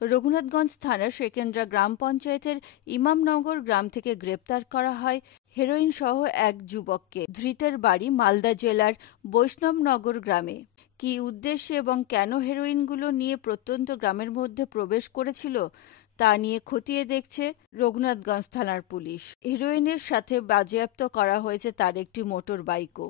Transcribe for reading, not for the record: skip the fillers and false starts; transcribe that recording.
রঘুনাথগঞ্জ থানার সেকেন্দ্রা গ্রাম পঞ্চায়েতের ইমামনগর গ্রাম থেকে গ্রেপ্তার করা হয় হেরোইন সহ এক যুবককে। ধৃতের বাড়ি মালদা জেলার বৈষ্ণবনগর গ্রামে। কী উদ্দেশ্যে এবং কেন হেরোইনগুলো নিয়ে প্রত্যন্ত গ্রামের মধ্যে প্রবেশ করেছিল তা নিয়ে খতিয়ে দেখছে রঘুনাথগঞ্জ থানার পুলিশ। হেরোইনের সাথে বাজেয়াপ্ত করা হয়েছে তার একটি মোটর বাইকও।